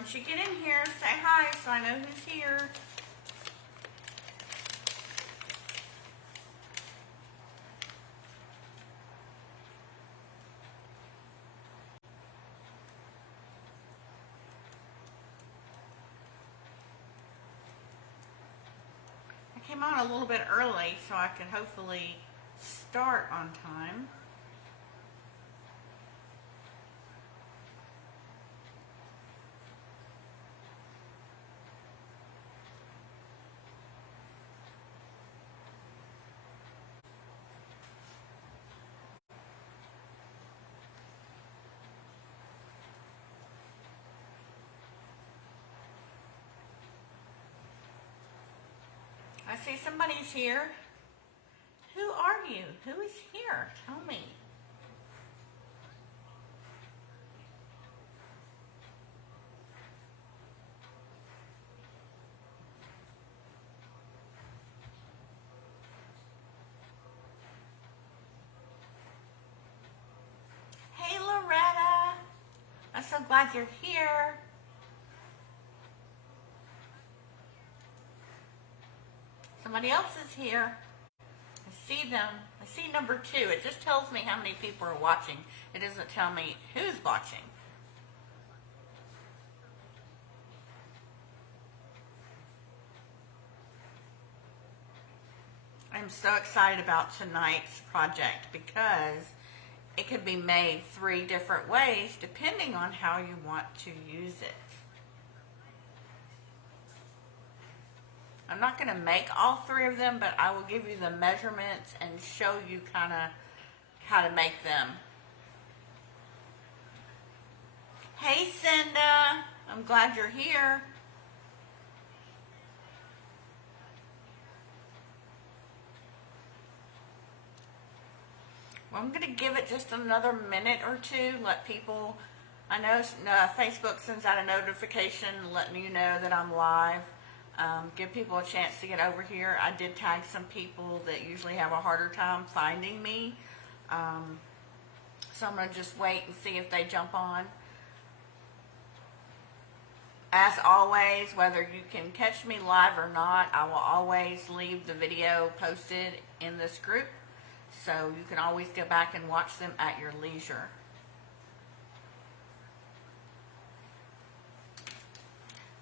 Once you get in here, say hi so I know who's here. I came on a little bit early so I could hopefully start on time. I see somebody's here. Who are you? Who is here? Tell me. Hey, Loretta. I'm so glad you're here. Somebody else is here. I see them. I see number 2. It just tells me how many people are watching. It doesn't tell me who's watching. I'm so excited about tonight's project because it could be made 3 different ways depending on how you want to use it. I'm not going to make all 3 of them, but I will give you the measurements and show you kind of how to make them. Hey, Cinda. I'm glad you're here. Well, I'm going to give it just another minute or 2. Let people, I know Facebook sends out a notification letting you know that I'm live. Give people a chance to get over here. I did tag some people that usually have a harder time finding me. So I'm going to just wait and see if they jump on. As always, whether you can catch me live or not, I will always leave the video posted in this group. So you can always go back and watch them at your leisure.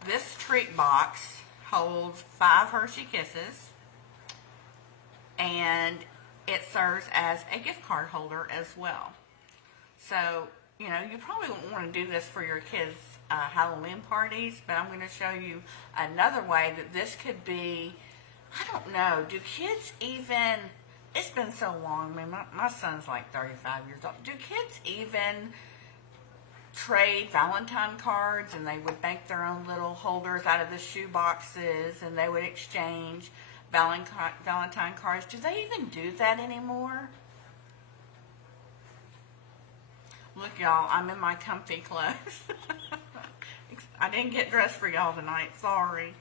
This treat box holds 5 Hershey Kisses, and it serves as a gift card holder as well. So, you know, you probably won't want to do this for your kids' Halloween parties, but I'm going to show you another way that this could be. I don't know, do kids even, it's been so long, I mean, my son's like 35 years old. Do kids even trade Valentine cards, and they would make their own little holders out of the shoe boxes, and they would exchange Valentine cards? Do they even do that anymore? Look, y'all, I'm in my comfy clothes. I didn't get dressed for y'all tonight, sorry.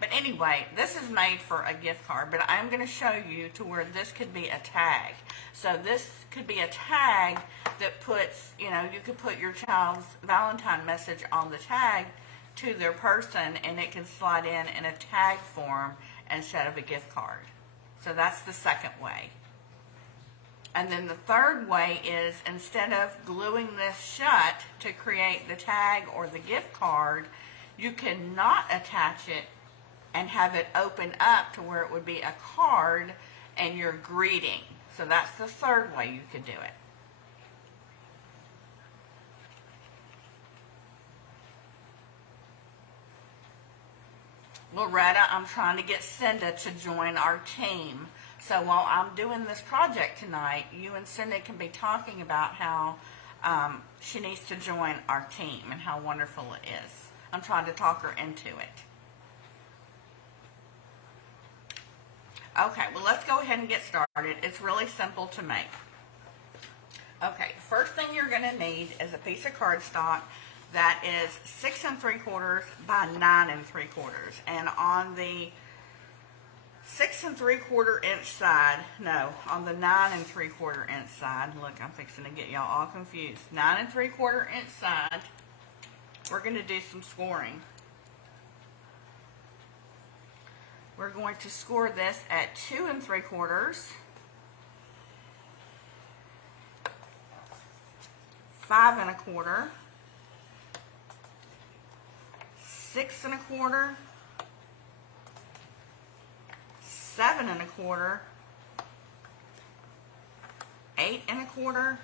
But anyway, this is made for a gift card, but I'm going to show you to where this could be a tag. So this could be a tag that puts, you know, you could put your child's Valentine message on the tag to their person, and it can slide in a tag form instead of a gift card. So that's the second way. And then the third way is, instead of gluing this shut to create the tag or the gift card, you can not attach it and have it open up to where it would be a card and your greeting. So that's the third way you could do it. Loretta, I'm trying to get Cinda to join our team. So while I'm doing this project tonight, you and Cinda can be talking about how she needs to join our team and how wonderful it is. I'm trying to talk her into it. Okay, well, let's go ahead and get started. It's really simple to make. Okay, first thing you're going to need is a piece of cardstock that is 6 3/4 by 9 3/4. And on the 6 3/4 inch side, no, on the 9 3/4 inch side, look, I'm fixing to get y'all all confused. 9 3/4 inch side, we're going to do some scoring. We're going to score this at 2 3/4, 5 1/4, 6 1/4, 7 1/4, 8 1/4,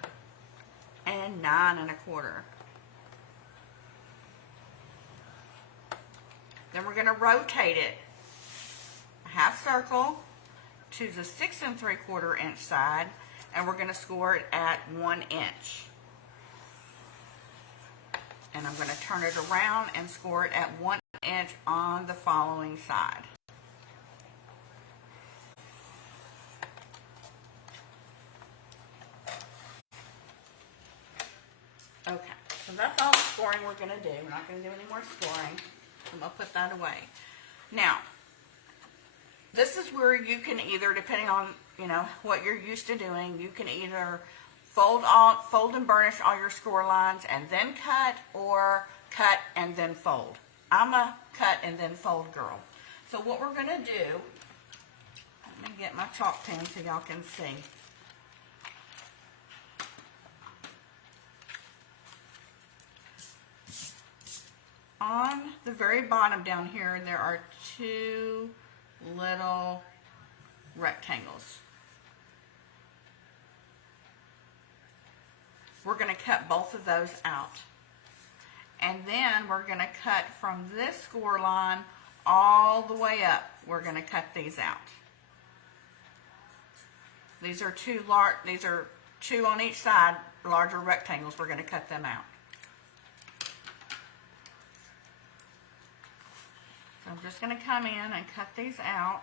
and 9 1/4. Then we're going to rotate it a half circle to the 6 3/4 inch side, and we're going to score it at 1 inch. And I'm going to turn it around and score it at 1 inch on the following side. Okay, so that's all the scoring we're going to do. We're not going to do any more scoring. I'm going to put that away. Now, this is where you can either, depending on, what you're used to doing, you can either fold and burnish all your score lines and then cut, or cut and then fold. I'm a cut and then fold girl. So what we're going to do, let me get my chalk pen so y'all can see. On the very bottom down here, there are 2 little rectangles. We're going to cut both of those out. And then we're going to cut from this score line all the way up. We're going to cut these out. These are 2 on each side, larger rectangles. We're going to cut them out. So I'm just going to come in and cut these out.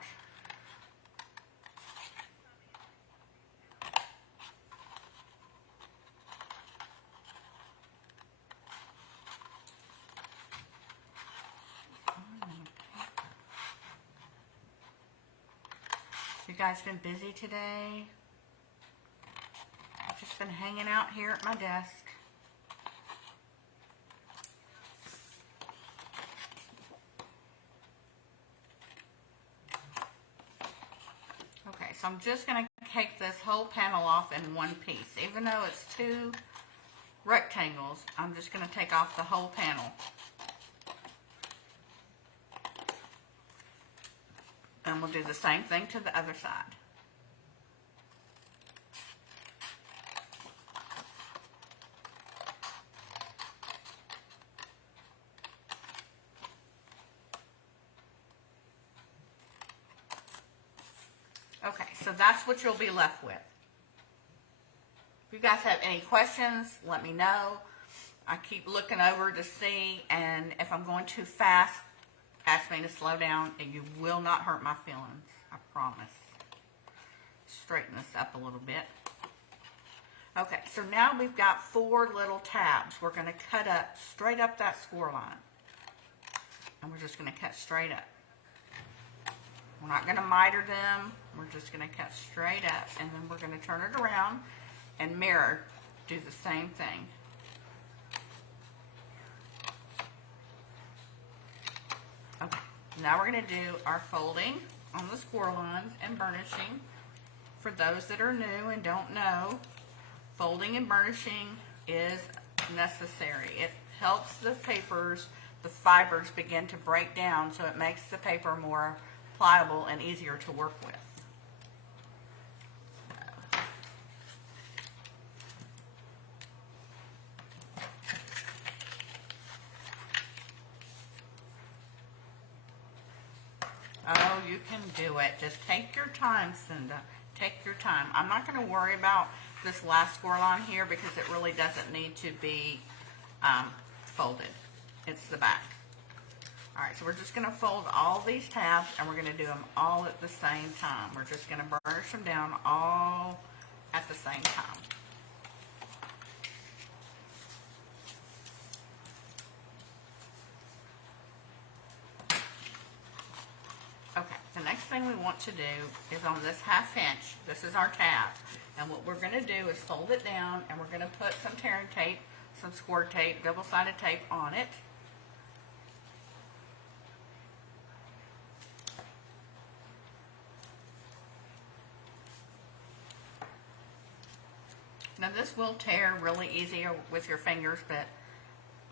You guys been busy today? I've just been hanging out here at my desk. Okay, so I'm just going to take this whole panel off in one piece. Even though it's 2 rectangles, I'm just going to take off the whole panel. And we'll do the same thing to the other side. Okay, so that's what you'll be left with. If you guys have any questions, let me know. I keep looking over to see, and if I'm going too fast, ask me to slow down, and you will not hurt my feelings. I promise. Straighten this up a little bit. Okay, so now we've got 4 little tabs. We're going to cut up, straight up that score line. And we're just going to cut straight up. We're not going to miter them. We're just going to cut straight up, and then we're going to turn it around and mirror, do the same thing. Okay, now we're going to do our folding on the score lines and burnishing. For those that are new and don't know, folding and burnishing is necessary. It helps the papers, the fibers begin to break down, so it makes the paper more pliable and easier to work with. Oh, you can do it. Just take your time, Cinda. Take your time. I'm not going to worry about this last score line here because it really doesn't need to be folded. It's the back. All right, so we're just going to fold all these tabs, and we're going to do them all at the same time. We're just going to burnish them down all at the same time. Okay, the next thing thing we want to do is on this 1/2 inch, this is our tab. And what we're gonna do is fold it down and we're gonna put some tearing tape, some score tape, double-sided tape on it. Now this will tear really easy with your fingers, but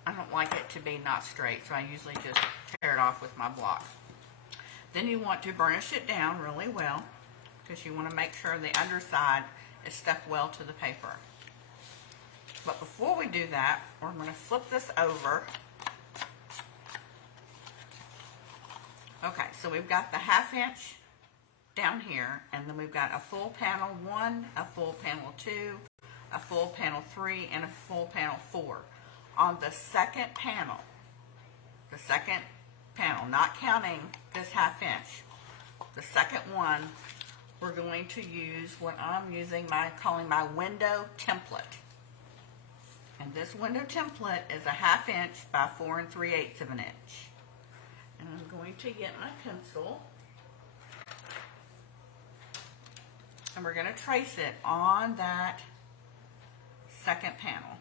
I don't like it to be not straight, so I usually just tear it off with my block. Then you want to burnish it down really well, because you want to make sure the underside is stuck well to the paper. But before we do that, we're going to flip this over. Okay, so we've got the 1/2 inch down here, and then we've got a full panel 1, a full panel 2, a full panel 3, and a full panel 4. On the second panel, not counting this 1/2 inch, the second one, we're going to use what I'm calling my window template. And this window template is a 1/2 inch by 4 3/8 of an inch. And I'm going to get my pencil, and we're going to trace it on that second panel.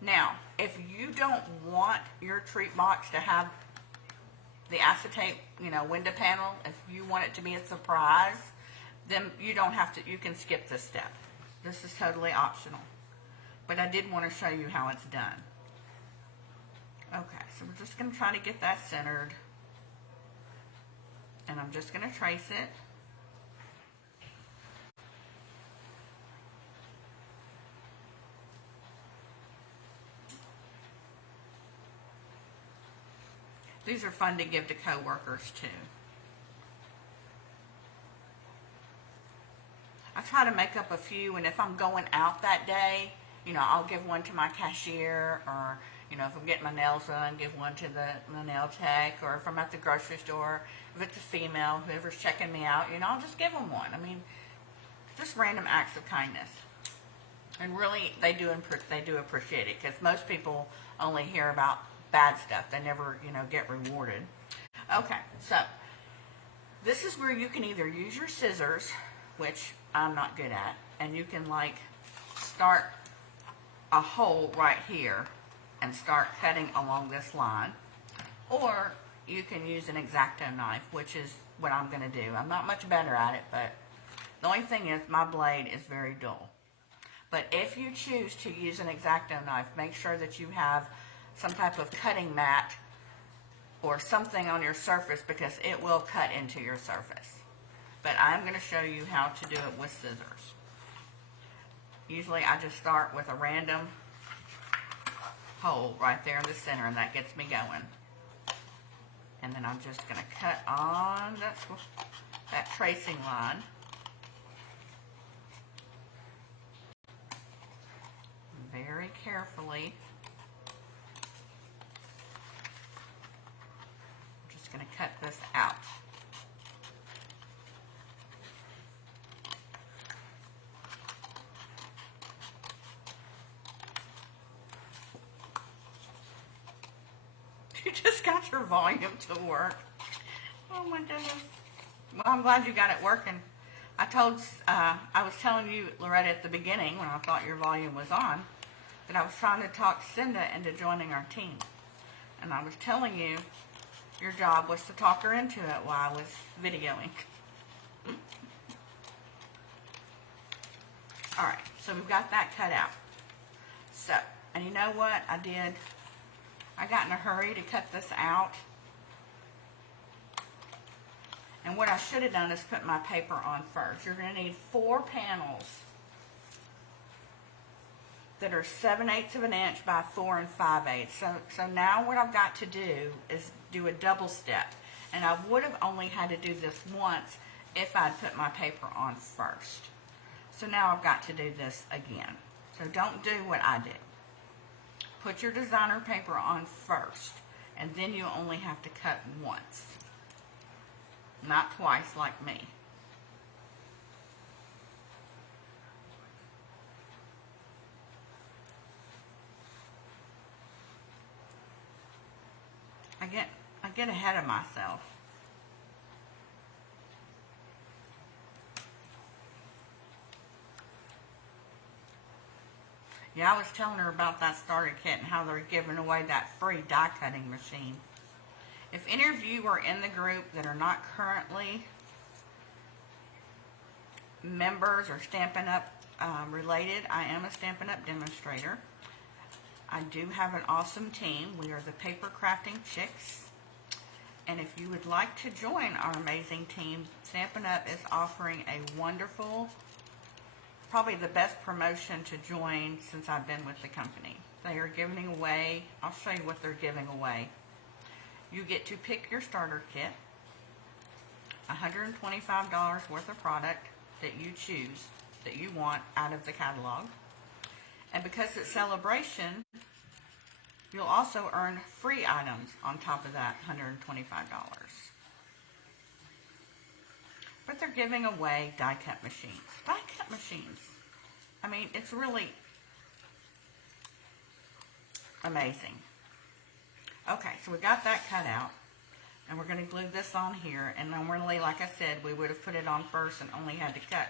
Now, if you don't want your treat box to have the acetate, window panel, if you want it to be a surprise, then you don't have to, you can skip this step. This is totally optional. But I did want to show you how it's done. Okay, so we're just going to try to get that centered. And I'm just going to trace it. These are fun to give to coworkers too. I try to make up a few, and if I'm going out that day, I'll give one to my cashier, or, if I'm getting my nails done, give one to the nail tech, or if I'm at the grocery store, if it's a female, whoever's checking me out, I'll just give them one. I mean, just random acts of kindness. And really, they do appreciate it, because most people only hear about bad stuff. They never, get rewarded. Okay, so this is where you can either use your scissors, which I'm not good at, and you can start a hole right here and start cutting along this line, or you can use an X-Acto knife, which is what I'm going to do. I'm not much better at it, but the only thing is my blade is very dull. But if you choose to use an X-Acto knife, make sure that you have some type of cutting mat or something on your surface, because it will cut into your surface. But I'm going to show you how to do it with scissors. Usually I just start with a random hole right there in the center, and that gets me going. And then I'm just going to cut on that tracing line. Very carefully. I'm just going to cut this out. You just got your volume to work. Oh my goodness. Well, I'm glad you got it working. I was telling you, Loretta, at the beginning, when I thought your volume was on, that I was trying to talk Cinda into joining our team. And I was telling you, your job was to talk her into it while I was videoing. Alright, so we've got that cut out. So, and you know what I did? I got in a hurry to cut this out. And what I should have done is put my paper on first. You're going to need 4 panels that are 7/8 of an inch by 4 5/8. So now what I've got to do is do a double step. And I would have only had to do this once if I'd put my paper on first. So now I've got to do this again. So don't do what I did. Put your designer paper on first, and then you only have to cut once. Not twice like me. I get ahead of myself. Yeah, I was telling her about that starter kit and how they're giving away that free die cutting machine. If any of you are in the group that are not currently members or Stampin' Up related, I am a Stampin' Up demonstrator. I do have an awesome team. We are the Paper Crafting Chicks. And if you would like to join our amazing team, Stampin' Up is offering a wonderful, probably the best promotion to join since I've been with the company. They are giving away, I'll show you what they're giving away. You get to pick your starter kit, $125 worth of product that you choose, that you want out of the catalog. And because it's celebration, you'll also earn free items on top of that $125. But they're giving away die cut machines. Die cut machines. I mean, it's really amazing. Okay, so we got that cut out. And we're going to glue this on here. And normally, like I said, we would have put it on first and only had to cut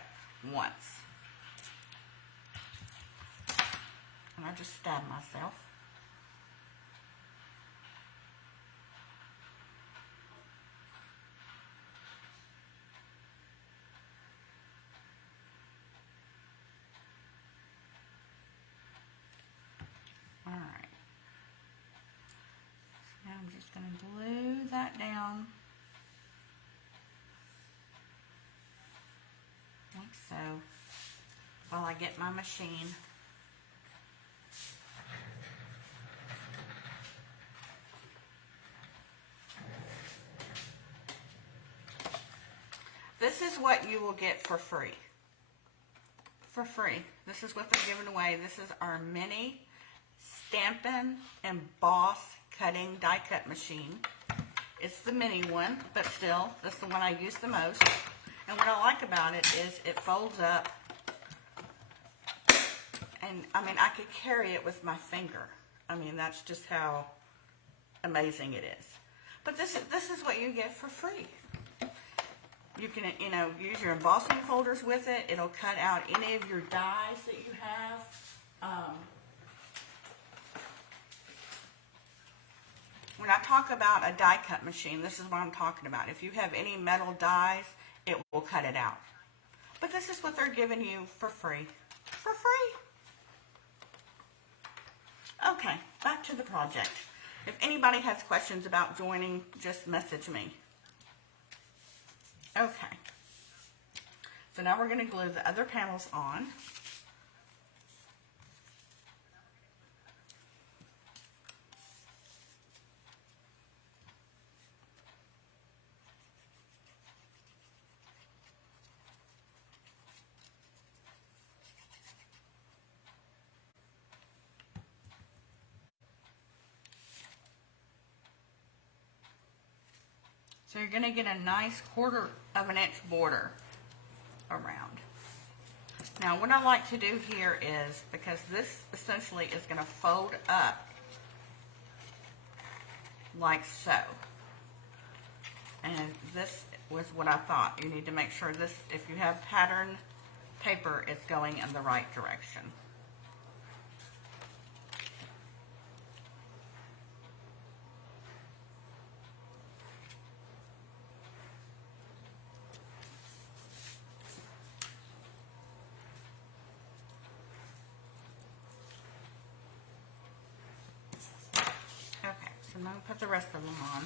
once. And I just stabbed myself. Alright. So now I'm just going to glue that down. Like so. While I get my machine. This is what you will get for free. For free. This is what they're giving away. This is our mini Stampin' Emboss cutting die cut machine. It's the mini one, but still, that's the one I use the most. And what I like about it is it folds up. And I mean, I could carry it with my finger. I mean, that's just how amazing it is. But this is what you get for free. You can, you know, use your embossing folders with it. It'll cut out any of your dies that you have. When I talk about a die cut machine, this is what I'm talking about. If you have any metal dies, it will cut it out. But this is what they're giving you for free. For free. Okay, back to the project. If anybody has questions about joining, just message me. Okay. So now we're going to glue the other panels on. So you're going to get a nice 1/4 of an inch border around. Now what I like to do here is, because this essentially is going to fold up like so. And this was what I thought. You need to make sure this, if you have pattern paper, it's going in the right direction. I'm going to put the rest of them on.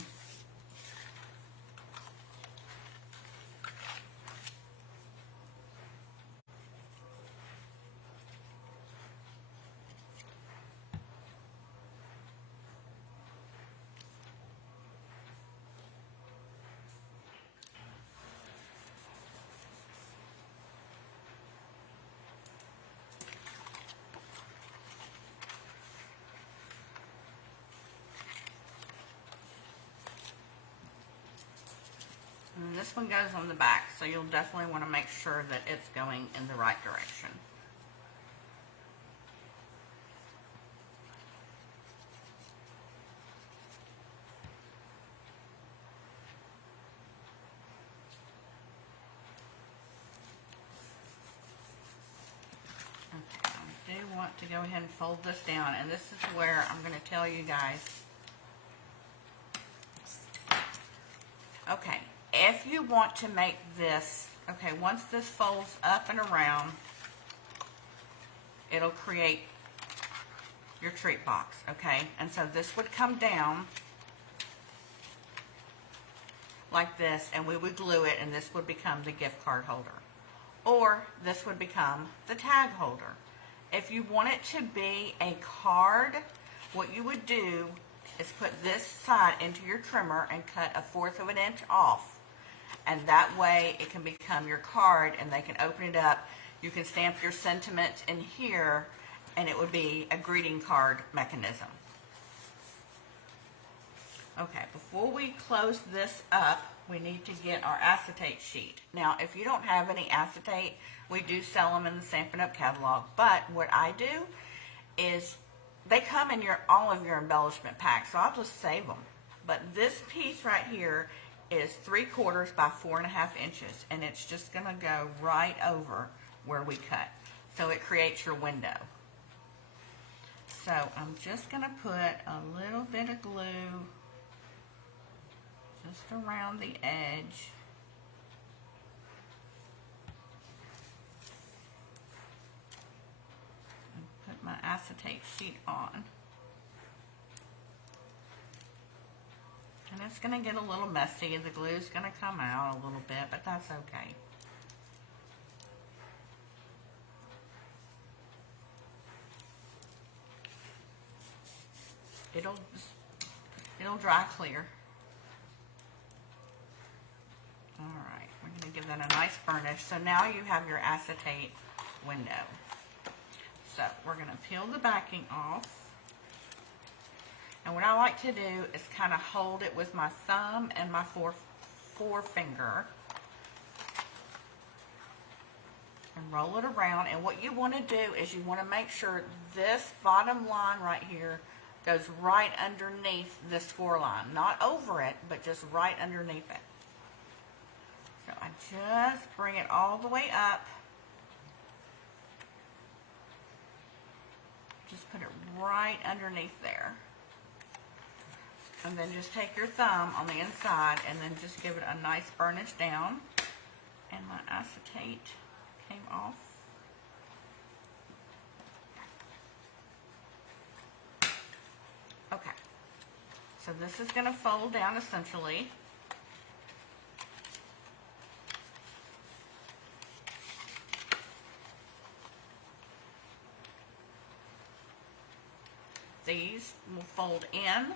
And this one goes on the back, so you'll definitely want to make sure that it's going in the right direction. Okay, I'll do want to go ahead and fold this down, and this is where I'm going to tell you guys. Okay, if you want to make this, okay, once this folds up and around, it'll create your treat box, okay? And so this would come down like this, and we would glue it, and this would become the gift card holder. Or this would become the tag holder. If you want it to be a card, what you would do is put this side into your trimmer and cut 1/4 of an inch off. And that way it can become your card, and they can open it up. You can stamp your sentiments in here, and it would be a greeting card mechanism. Okay, before we close this up, we need to get our acetate sheet. Now, if you don't have any acetate, we do sell them in the Stampin' Up! Catalog. But what I do is they come in all of your embellishment packs, so I'll just save them. But this piece right here is 3/4 by 4.5 inches, and it's just going to go right over where we cut. So it creates your window. So I'm just going to put a little bit of glue just around the edge. And put my acetate sheet on. And it's going to get a little messy. The glue's going to come out a little bit, but that's okay. It'll dry clear. Alright, we're going to give that a nice burnish. So now you have your acetate window. So we're going to peel the backing off. And what I like to do is kind of hold it with my thumb and my forefinger. And roll it around. And what you want to do is you want to make sure this bottom line right here goes right underneath the score line. Not over it, but just right underneath it. So I just bring it all the way up. Just put it right underneath there. And then just take your thumb on the inside and then just give it a nice burnish down. And my acetate came off. Okay, so this is going to fold down essentially. These will fold in.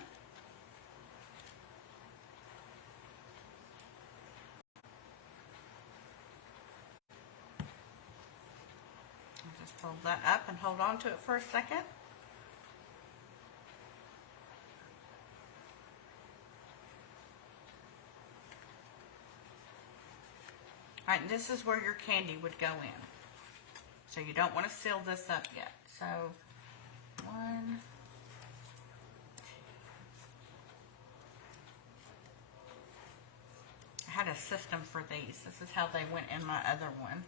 Just fold that up and hold on to it for a second. Alright, and this is where your candy would go in. So you don't want to seal this up yet. So, 1, 2. I had a system for these. This is how they went in my other one.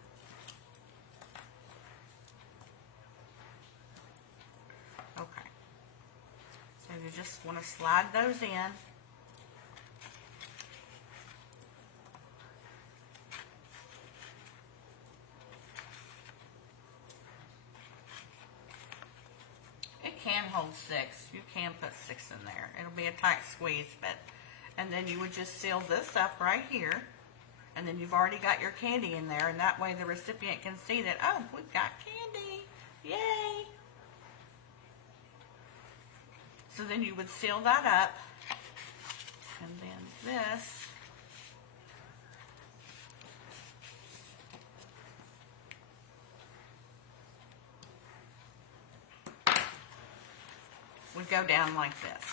Okay. So you just want to slide those in. Can hold 6. You can put 6 in there. It'll be a tight squeeze, but and then you would just seal this up right here, and then you've already got your candy in there, and that way the recipient can see that, oh, we've got candy. Yay! So then you would seal that up, and then this would go down like this.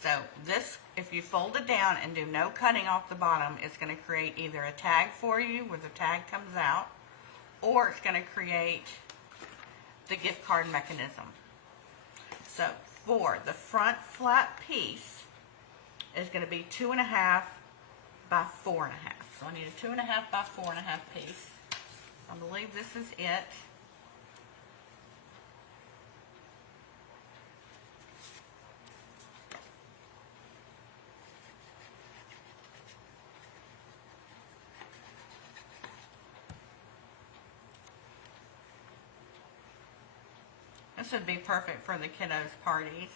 So this, if you fold it down and do no cutting off the bottom, it's going to create either a tag for you where the tag comes out, or it's going to create the gift card mechanism. So for the front flat piece is going to be 2.5 by 4.5. So I need a 2.5 by 4.5 piece. I believe this is it. This would be perfect for the kiddos' parties.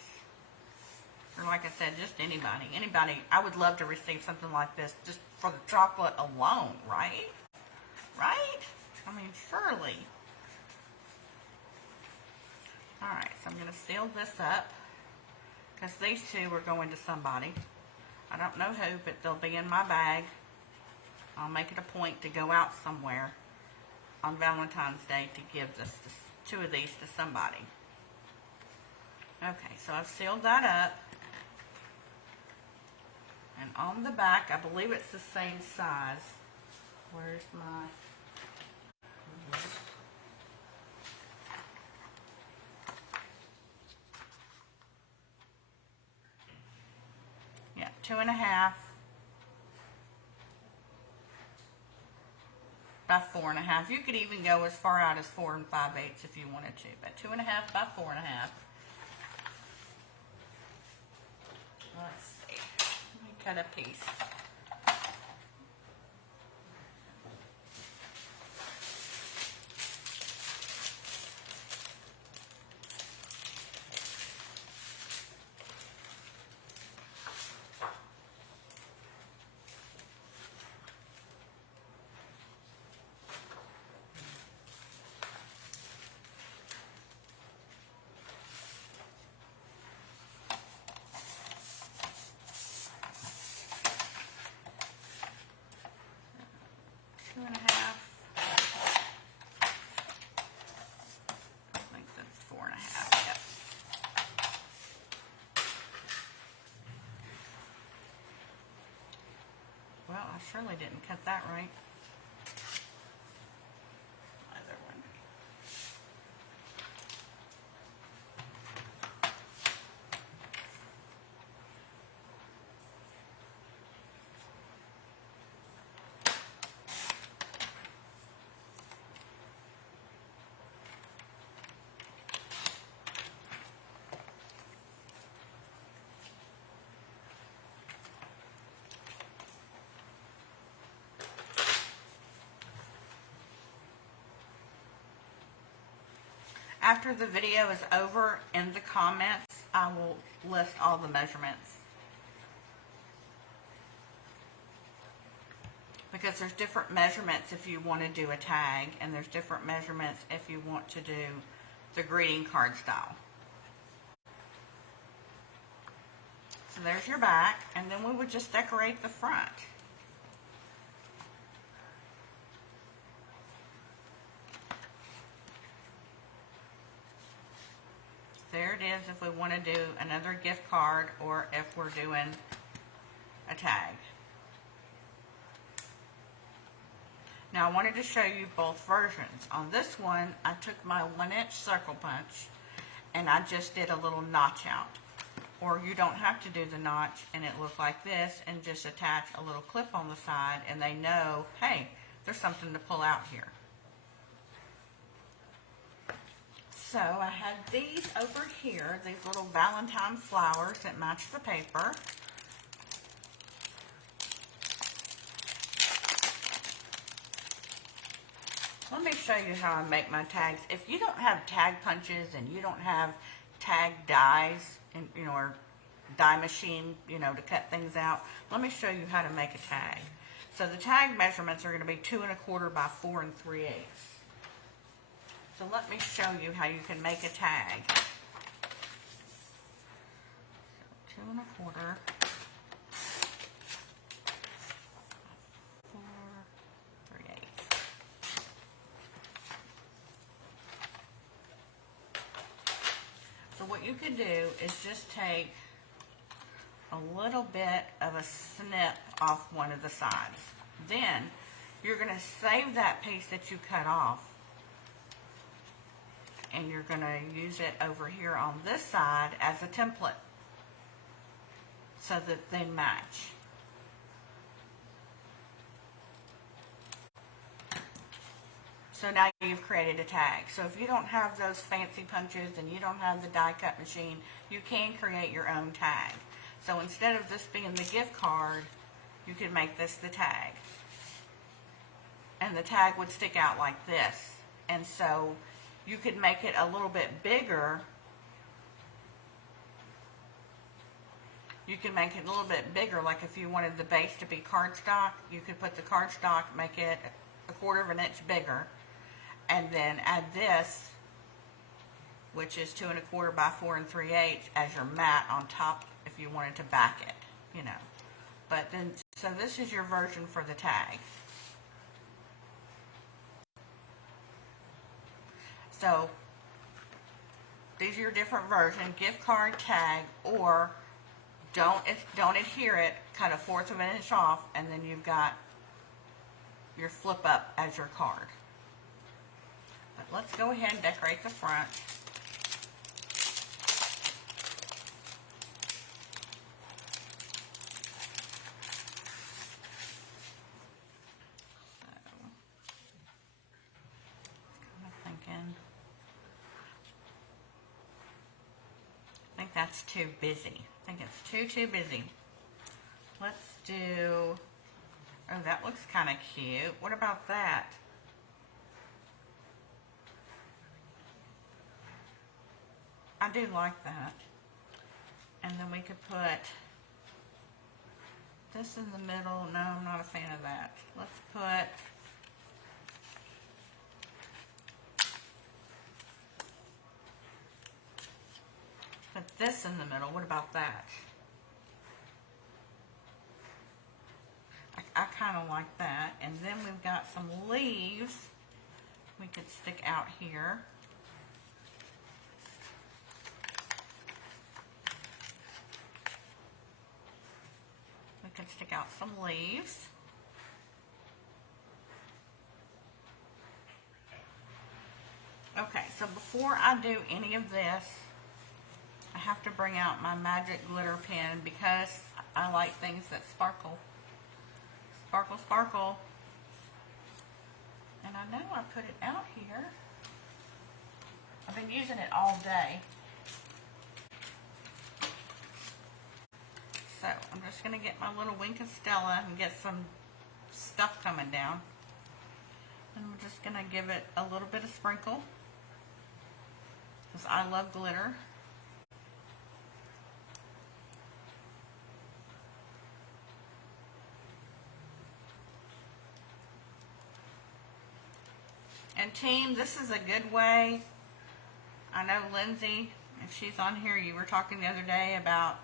Or like I said, just anybody. Anybody, I would love to receive something like this just for the chocolate alone, right? Right? I mean, surely. Alright, so I'm going to seal this up because these two are going to somebody. I don't know who, but they'll be in my bag. I'll make it a point to go out somewhere on Valentine's Day to give this to, 2 of these to somebody. Okay, so I've sealed that up. And on the back, I believe it's the same size. Where's my... Yeah, 2.5 by 4.5. You could even go as far out as 4 5/8 if you wanted to, but 2.5 by 4.5. Let's see. Let me cut a piece. Well, I surely didn't cut that right. Other one. After the video is over, in the comments, I will list all the measurements. Because there's different measurements if you want to do a tag, and there's different measurements if you want to do the greeting card style. So there's your back, and then we would just decorate the front. There it is if we want to do another gift card or if we're doing a tag. Now I wanted to show you both versions. On this one, I took my 1-inch circle punch and I just did a little notch out. Or you don't have to do the notch and it look like this and just attach a little clip on the side and they know, hey, there's something to pull out here. So I had these over here, these little Valentine flowers that match the paper. Let me show you how I make my tags. If you don't have tag punches and you don't have tag dies, and, you know, or die machine, you know, to cut things out, let me show you how to make a tag. So the tag measurements are going to be 2 1/4 by 4 3/8. So let me show you how you can make a tag. So 2 1/4, 4 3/8. So what you can do is just take a little bit of a snip off one of the sides. Then you're going to save that piece that you cut off, and you're going to use it over here on this side as a template so that they match. So now you've created a tag. So if you don't have those fancy punches and you don't have the die cut machine, you can create your own tag. So instead of this being the gift card, you could make this the tag. And the tag would stick out like this. And so You could make it a little bit bigger. You can make it a little bit bigger, like if you wanted the base to be cardstock, you could put the cardstock, make it a 1/4 inch bigger, and then add this, which is 2 1/4 by 4 3/8 as your mat on top if you wanted to back it, you know. But then, so this is your version for the tag. So these are your different versions: gift card, tag, or don't adhere it, cut a 1/4 of an inch off, and then you've got your flip up as your card. But let's go ahead and decorate the front. I think that's too busy. I think it's too busy. Let's do, oh, that looks kind of cute. What about that? I do like that. And then we could put this in the middle. No, I'm not a fan of that. Let's put this in the middle. What about that? I kind of like that. And then we've got some leaves we could stick out here. We could stick out some leaves. Okay, so before I do any of this, I have to bring out my magic glitter pen because I like things that sparkle. Sparkle, sparkle. And I know I put it out here. I've been using it all day. So I'm just going to get my little Wink of Stella and get some stuff coming down. And we're just going to give it a little bit of sprinkle because I love glitter. And team, this is a good way. I know Lindsay, if she's on here, you were talking the other day about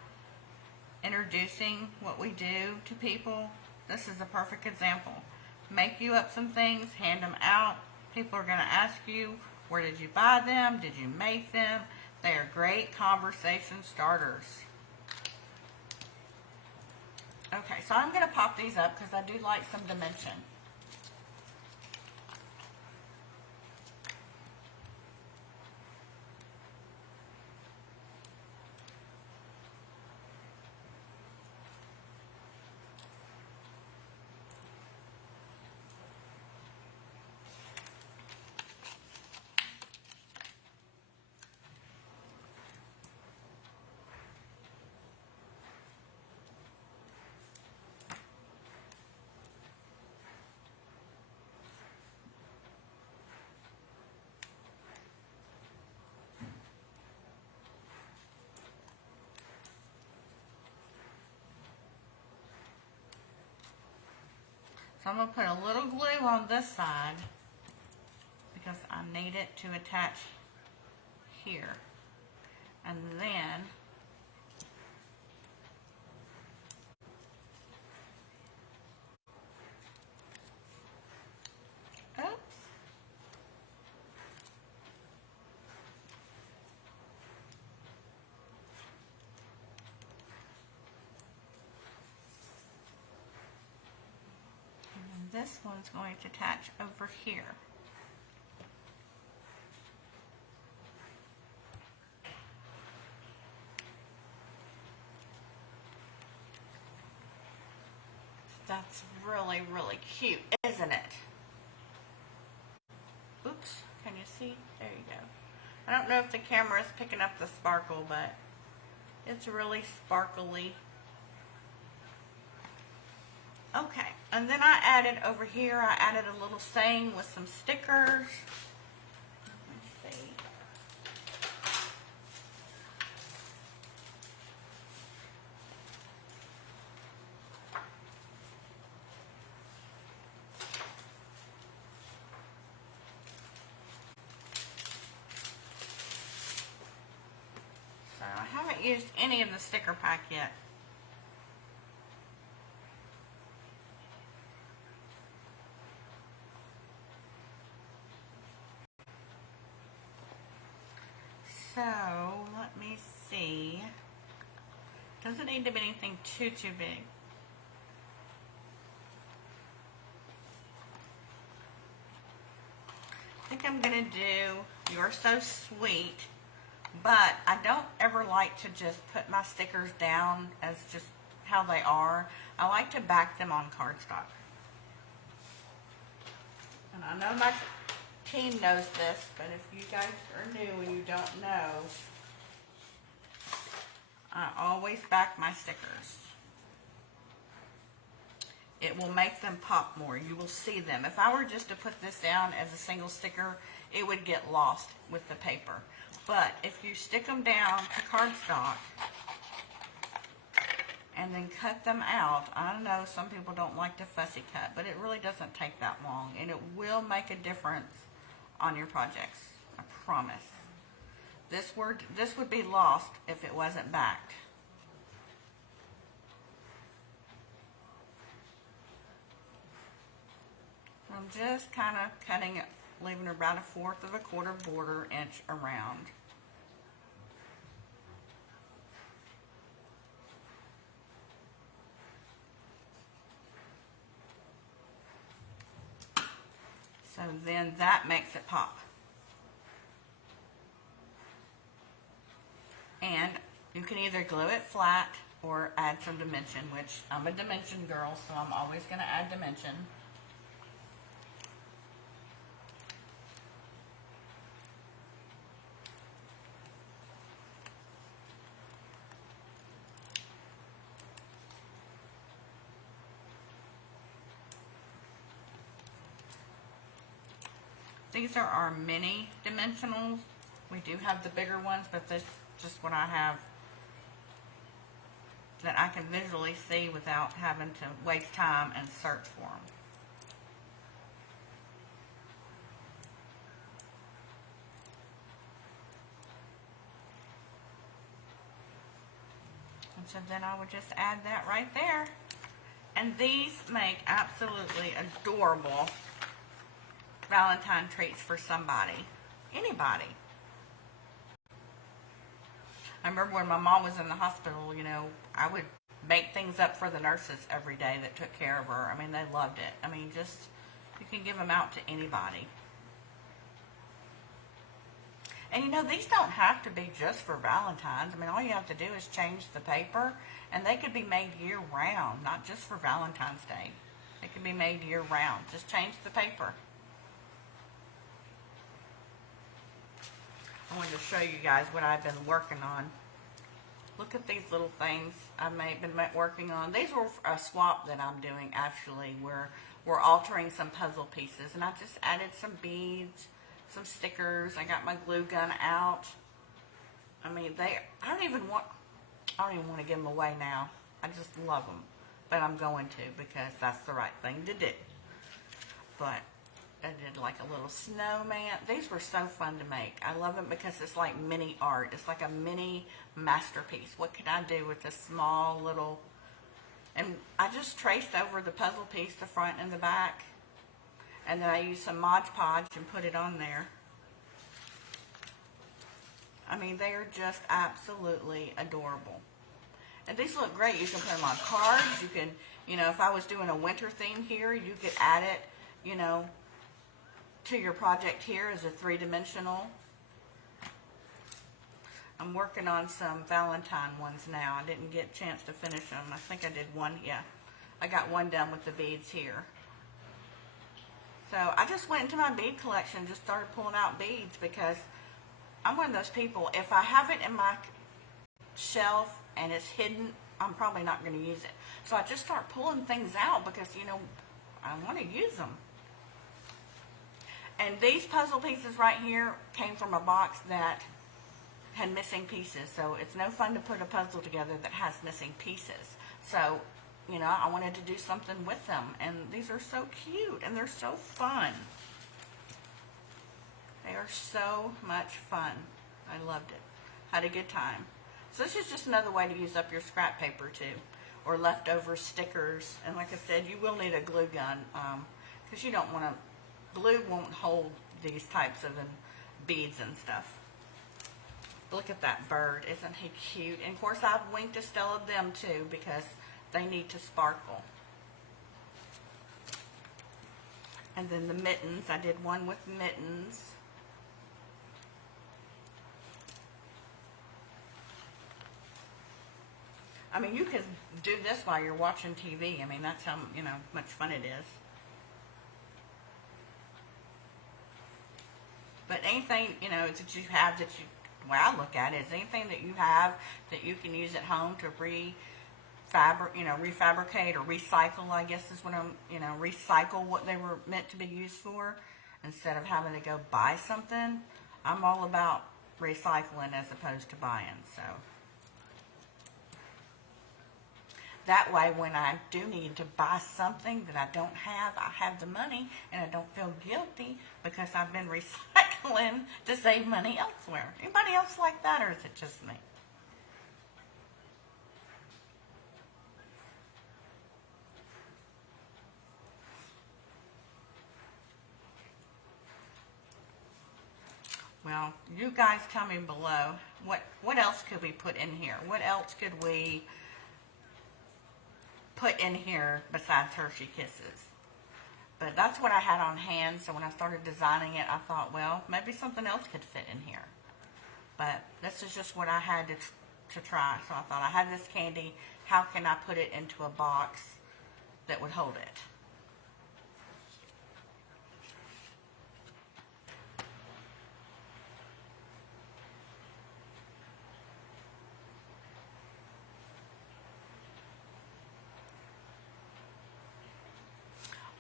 introducing what we do to people. This is a perfect example. Make you up some things, hand them out. People are going to ask you, where did you buy them? Did you make them? They are great conversation starters. Okay, so I'm going to pop these up because I do like some dimension. So I'm going to put a little glue on this side because I need it to attach here. And then oops. This one's going to attach over here. That's really, really cute, isn't it? Oops, can you see? There you go. I don't know if the camera is picking up the sparkle, but it's really sparkly. Okay, and then I added over here, I added a little saying with some stickers. Let's see. used any of the sticker pack yet. So, let me see. Doesn't need to be anything too big. I think I'm going to do You're So Sweet, but I don't ever like to just put my stickers down as just how they are. I like to back them on cardstock. And I know my team knows this, but if you guys are new and you don't know, I always back my stickers. It will make them pop more. You will see them. If I were just to put this down as a single sticker, it would get lost with the paper. But if you stick them down to cardstock and then cut them out, I know some people don't like to fussy cut, but it really doesn't take that long, and it will make a difference on your projects. I promise. This would be lost if it wasn't backed. I'm just kind of cutting it, leaving about 1/4 of a quarter inch around. So then that makes it pop. And you can either glue it flat or add some dimension, which I'm a dimension girl, so I'm always going to add dimension. These are our mini dimensionals. We do have the bigger ones, but this is just what I have that I can visually see without having to waste time and search for them. And so then I would just add that right there. And these make absolutely adorable Valentine treats for somebody, anybody. I remember when my mom was in the hospital, you know, I would make things up for the nurses every day that took care of her. I mean, they loved it. I mean, just, you can give them out to anybody. And you know, these don't have to be just for Valentine's. I mean, all you have to do is change the paper, and they could be made year round, not just for Valentine's Day. They can be made year round. Just change the paper. I wanted to show you guys what I've been working on. Look at these little things I've been working on. These were a swap that I'm doing, actually, where we're altering some puzzle pieces. And I just added some beads, some stickers. I got my glue gun out. I mean, I don't even want to give them away now. I just love them. But I'm going to, because that's the right thing to do. But I did like a little snowman. These were so fun to make. I love them because it's like mini art. It's like a mini masterpiece. What could I do with this small little... And I just traced over the puzzle piece, the front and the back. And then I used some Mod Podge and put it on there. I mean, they are just absolutely adorable. And these look great. You can put them on cards. You can, you know, if I was doing a winter theme here, you could add it, you know, to your project here as a 3-dimensional. I'm working on some Valentine ones now. I didn't get a chance to finish them. I think I did one, yeah. I got one done with the beads here. So I just went into my bead collection and just started pulling out beads, because I'm one of those people, if I have it in my shelf and it's hidden, I'm probably not going to use it. So I just start pulling things out because, you know, I want to use them. And these puzzle pieces right here came from a box that had missing pieces. So it's no fun to put a puzzle together that has missing pieces. So, you know, I wanted to do something with them. And these are so cute and they're so fun. They are so much fun. I loved it. Had a good time. So this is just another way to use up your scrap paper too, or leftover stickers. And like I said, you will need a glue gun because you don't want to, glue won't hold these types of beads and stuff. Look at that bird, isn't he cute? And of course I've winked a Stella them too because they need to sparkle. And then the mittens, I did one with mittens. I mean, you can do this while you're watching TV. I mean, that's how, much fun it is. But anything, that you have that you, the way I look at it is anything that you have that you can use at home to refabricate or recycle, I guess is what I'm, recycle what they were meant to be used for instead of having to go buy something. I'm all about recycling as opposed to buying, so. That way, when I do need to buy something that I don't have, I have the money and I don't feel guilty because I've been recycling to save money elsewhere. Anybody else like that, or is it just me? Well, you guys tell me below, what else could we put in here? What else could we put in here besides Hershey Kisses? But that's what I had on hand, so when I started designing it, I thought, well, maybe something else could fit in here. But this is just what I had to try. So I thought, I have this candy, how can I put it into a box that would hold it?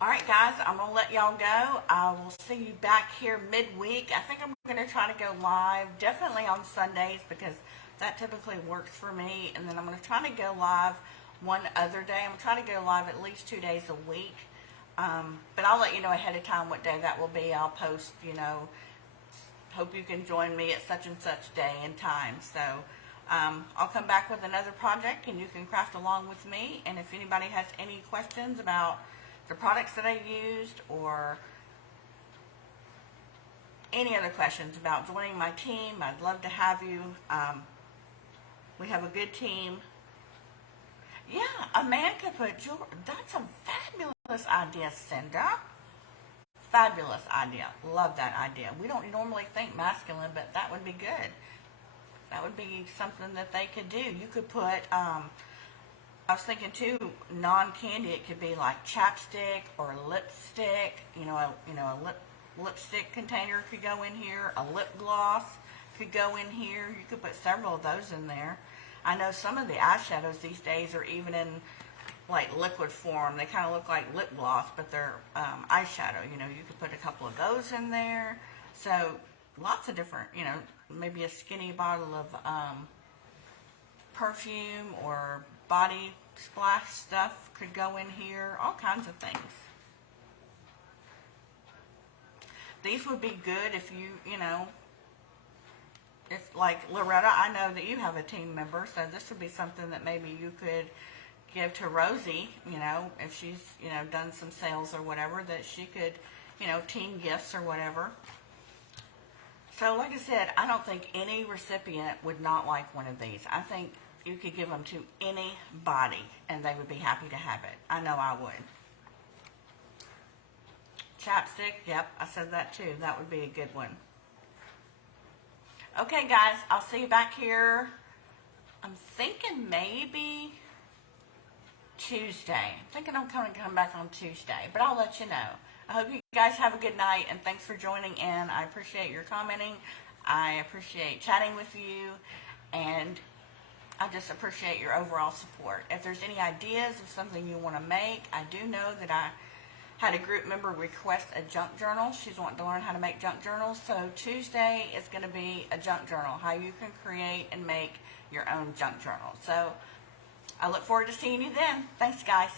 Alright guys, I'm going to let y'all go. I will see you back here midweek. I think I'm going to try to go live, definitely on Sundays because that typically works for me. And then I'm going to try to go live one other day. I'm going to try to go live at least 2 days a week. But I'll let you know ahead of time what day that will be. I'll post, hope you can join me at such and such day and time. So I'll come back with another project and you can craft along with me. And if anybody has any questions about the products that I used or any other questions about joining my team, I'd love to have you. We have a good team. Yeah, a man could put jewelry. That's a fabulous idea, Cinda. Fabulous idea. Love that idea. We don't normally think masculine, but that would be good. That would be something that they could do. You could put I was thinking too, non-candy, it could be like chapstick or lipstick, a lipstick container could go in here, a lip gloss could go in here. You could put several of those in there. I know some of the eyeshadows these days are even in like liquid form. They kind of look like lip gloss, but they're eyeshadow. You could put a couple of those in there. So lots of different, maybe a skinny bottle of perfume or body splash stuff could go in here, all kinds of things. These would be good if if like Loretta, I know that you have a team member, so this would be something that maybe you could give to Rosie, if she's, done some sales or whatever, that she could, team gifts or whatever. So like I said, I don't think any recipient would not like one of these. I think you could give them to anybody and they would be happy to have it. I know I would. Chapstick, yep, I said that too. That would be a good one. Okay guys, I'll see you back here. I'm thinking maybe Tuesday. I'm thinking I'm going to come back on Tuesday, but I'll let you know. I hope you guys have a good night and thanks for joining in. I appreciate your commenting. I appreciate chatting with you, and I just appreciate your overall support. If there's any ideas of something you want to make, I do know that I had a group member request a junk journal. She's wanting to learn how to make junk journals. So Tuesday is going to be a junk journal, how you can create and make your own junk journal. So I look forward to seeing you then. Thanks, guys.